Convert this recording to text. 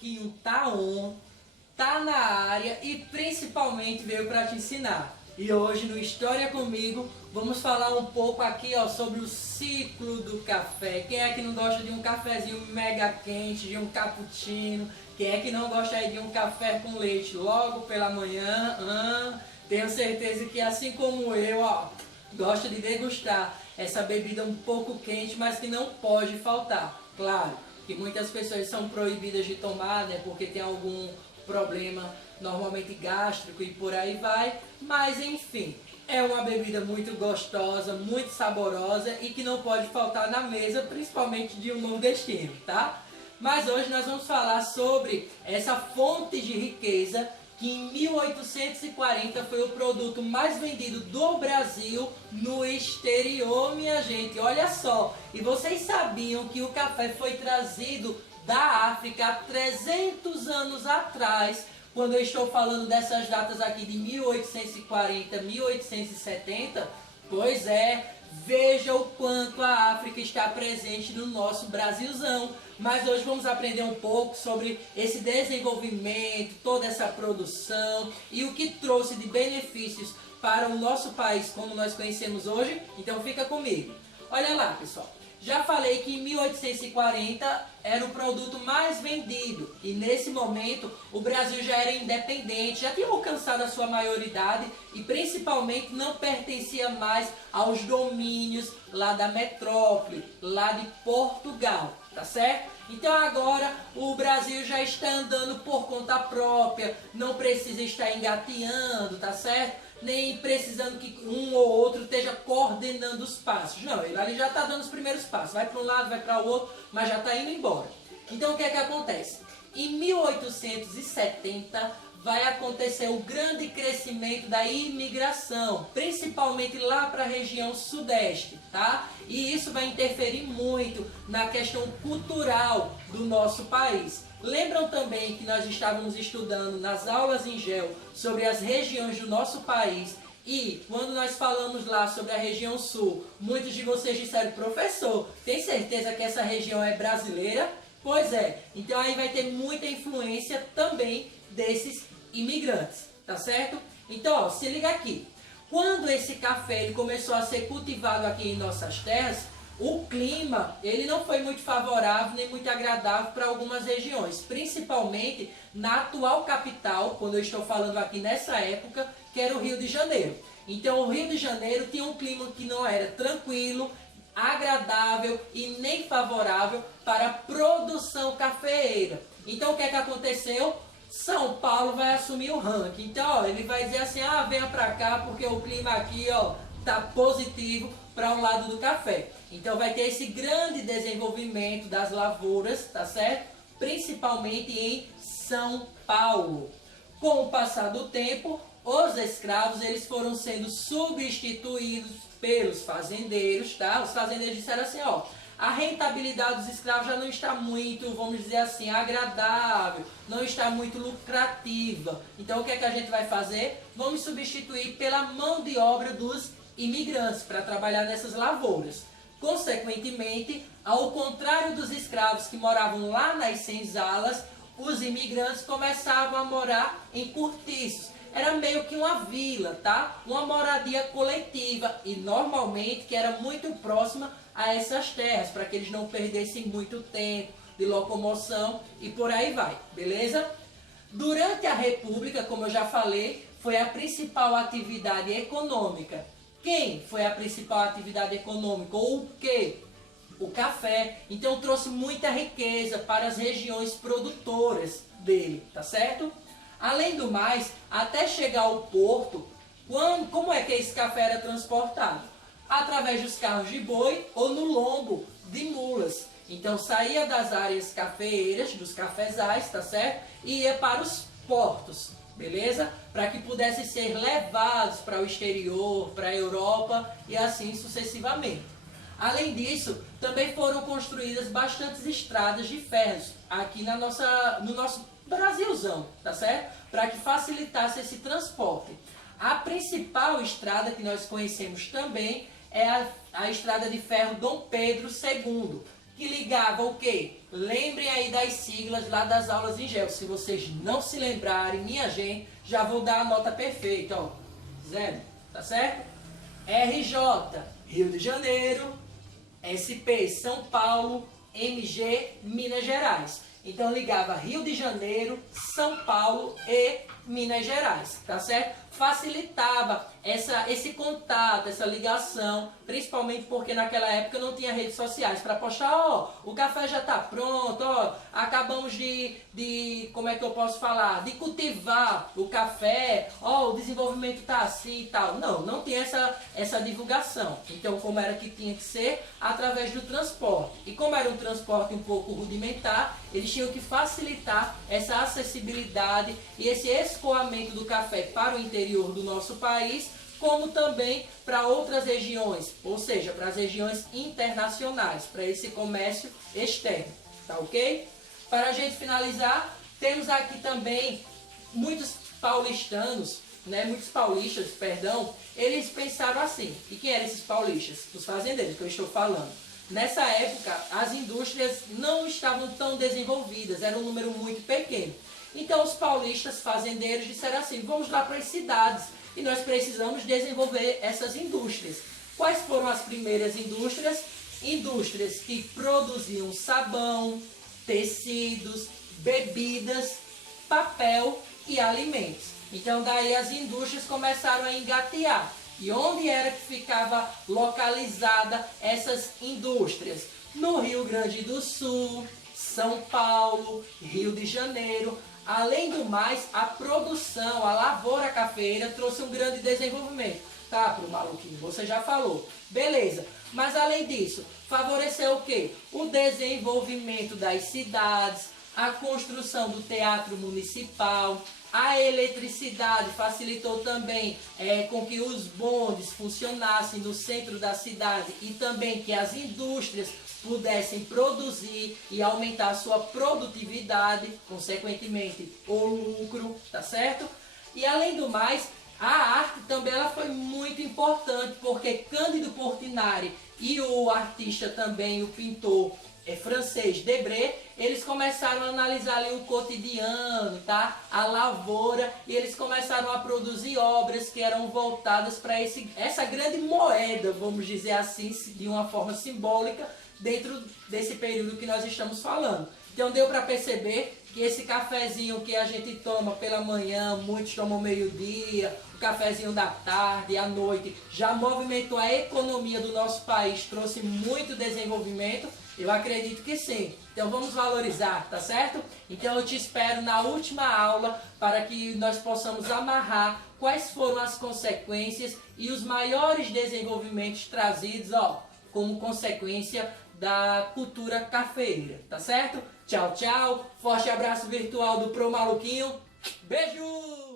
Toquinho tá on, tá na área e principalmente veio para te ensinar. E hoje no História Comigo vamos falar um pouco aqui sobre o ciclo do café. Quem é que não gosta de um cafezinho mega quente, de um cappuccino? Quem é que não gosta aí de um café com leite logo pela manhã? Tenho certeza que assim como eu, gosta de degustar essa bebida um pouco quente, mas que não pode faltar. Claro que muitas pessoas são proibidas de tomar, né, porque tem algum problema normalmente gástrico e por aí vai, mas enfim, é uma bebida muito gostosa, muito saborosa e que não pode faltar na mesa, principalmente de um nordestino, tá? Mas hoje nós vamos falar sobre essa fonte de riqueza que em 1840 foi o produto mais vendido do Brasil no exterior, minha gente. Olha só, e vocês sabiam que o café foi trazido da África há 300 anos atrás, quando eu estou falando dessas datas aqui de 1840, 1870? Pois é, veja o quanto a África está presente no nosso Brasilzão. Mas hoje vamos aprender um pouco sobre esse desenvolvimento, toda essa produção e o que trouxe de benefícios para o nosso país como nós conhecemos hoje. Então fica comigo. Olha lá, pessoal. Já falei que em 1840 era o produto mais vendido e nesse momento o Brasil já era independente, já tinha alcançado a sua maioridade e principalmente não pertencia mais aos domínios lá da metrópole, lá de Portugal, tá certo? Então agora o Brasil já está andando por conta própria, não precisa estar engateando, tá certo? Nem precisando que um ou outro esteja coordenando os passos. Não, ele ali já está dando os primeiros passos. Vai para um lado, vai para o outro, mas já está indo embora. Então o que é que acontece? Em 1870 vai acontecer o grande crescimento da imigração, principalmente lá para a região sudeste, tá? E isso vai interferir muito na questão cultural do nosso país. Lembram também que nós estávamos estudando nas aulas em geo sobre as regiões do nosso país e quando nós falamos lá sobre a região sul, muitos de vocês disseram: professor, tem certeza que essa região é brasileira? Pois é, então aí vai ter muita influência também desses imigrantes, tá certo? Então, se liga aqui. Quando esse café ele começou a ser cultivado aqui em nossas terras, o clima ele não foi muito favorável nem muito agradável para algumas regiões, principalmente na atual capital, quando eu estou falando aqui nessa época, que era o Rio de Janeiro. Então, o Rio de Janeiro tinha um clima que não era tranquilo, agradável e nem favorável para a produção cafeeira. Então, o que é que aconteceu? São Paulo vai assumir o ranking. Então, ele vai dizer assim: venha pra cá porque o clima aqui, tá positivo para o lado do café. Então, vai ter esse grande desenvolvimento das lavouras, tá certo? Principalmente em São Paulo. Com o passar do tempo, os escravos eles foram sendo substituídos pelos fazendeiros, tá? Os fazendeiros disseram assim: a rentabilidade dos escravos já não está muito, vamos dizer assim, agradável, não está muito lucrativa. Então o que é que a gente vai fazer? Vamos substituir pela mão de obra dos imigrantes para trabalhar nessas lavouras. Consequentemente, ao contrário dos escravos que moravam lá nas senzalas, os imigrantes começavam a morar em cortiços. Era meio que uma vila, tá? Uma moradia coletiva e normalmente que era muito próxima a essas terras, para que eles não perdessem muito tempo de locomoção e por aí vai, beleza? Durante a República, como eu já falei, foi a principal atividade econômica. Quem foi a principal atividade econômica? Ou o quê? O café. Então trouxe muita riqueza para as regiões produtoras dele, tá certo? Além do mais, até chegar ao porto, como é que esse café era transportado? Através dos carros de boi ou no lombo de mulas. Então saía das áreas cafeeiras, dos cafezais, tá certo? E ia para os portos, beleza? Para que pudessem ser levados para o exterior, para a Europa e assim sucessivamente. Além disso, também foram construídas bastantes estradas de ferros aqui no nosso Brasilzão, tá certo? Para que facilitasse esse transporte. A principal estrada que nós conhecemos também é a estrada de ferro Dom Pedro II, que ligava o quê? Lembrem aí das siglas lá das aulas em gel. Se vocês não se lembrarem, minha gente, já vou dar a nota perfeita, ó. Zero, tá certo? RJ, Rio de Janeiro. SP, São Paulo. MG, Minas Gerais. Então ligava Rio de Janeiro, São Paulo e Minas Gerais, tá certo? Facilitava esse contato, essa ligação, principalmente porque naquela época não tinha redes sociais para postar, ó, o café já tá pronto, ó, acabamos como é que eu posso falar, de cultivar o café, ó, o desenvolvimento tá assim e tal. Não tinha essa divulgação. Então, como era que tinha que ser? Através do transporte. E como era um transporte um pouco rudimentar, eles tinham que facilitar essa acessibilidade e esse escoamento do café para o interior do nosso país, como também para outras regiões, ou seja, para as regiões internacionais, para esse comércio externo, tá ok? Para a gente finalizar, temos aqui também muitos paulistas, eles pensaram assim. E quem eram esses paulistas? Os fazendeiros que eu estou falando. Nessa época, as indústrias não estavam tão desenvolvidas, era um número muito pequeno. Então os paulistas fazendeiros disseram assim, vamos lá para as cidades e nós precisamos desenvolver essas indústrias. Quais foram as primeiras indústrias? Indústrias que produziam sabão, tecidos, bebidas, papel e alimentos. Então daí as indústrias começaram a engatear. E onde era que ficava localizada essas indústrias? No Rio Grande do Sul, São Paulo, Rio de Janeiro. Além do mais, a produção, a lavoura cafeeira trouxe um grande desenvolvimento. Tá, pro maluquinho, você já falou. Beleza. Mas além disso, favoreceu o quê? O desenvolvimento das cidades, a construção do teatro municipal, a eletricidade facilitou também com que os bondes funcionassem no centro da cidade e também que as indústrias pudessem produzir e aumentar a sua produtividade, consequentemente o lucro, tá certo? E além do mais, a arte também ela foi muito importante, porque Cândido Portinari e o artista também, o pintor francês Debré, eles começaram a analisar ali o cotidiano, tá? A lavoura, e eles começaram a produzir obras que eram voltadas para essa grande moeda, vamos dizer assim, de uma forma simbólica, dentro desse período que nós estamos falando. Então deu para perceber que esse cafezinho que a gente toma pela manhã, muitos tomam meio-dia, o cafezinho da tarde, à noite, já movimentou a economia do nosso país, trouxe muito desenvolvimento. Eu acredito que sim. Então vamos valorizar, tá certo? Então eu te espero na última aula para que nós possamos amarrar quais foram as consequências e os maiores desenvolvimentos trazidos, ó, como consequência da cultura cafeeira, tá certo? Tchau, tchau. Forte abraço virtual do Pro Maluquinho. Beijo!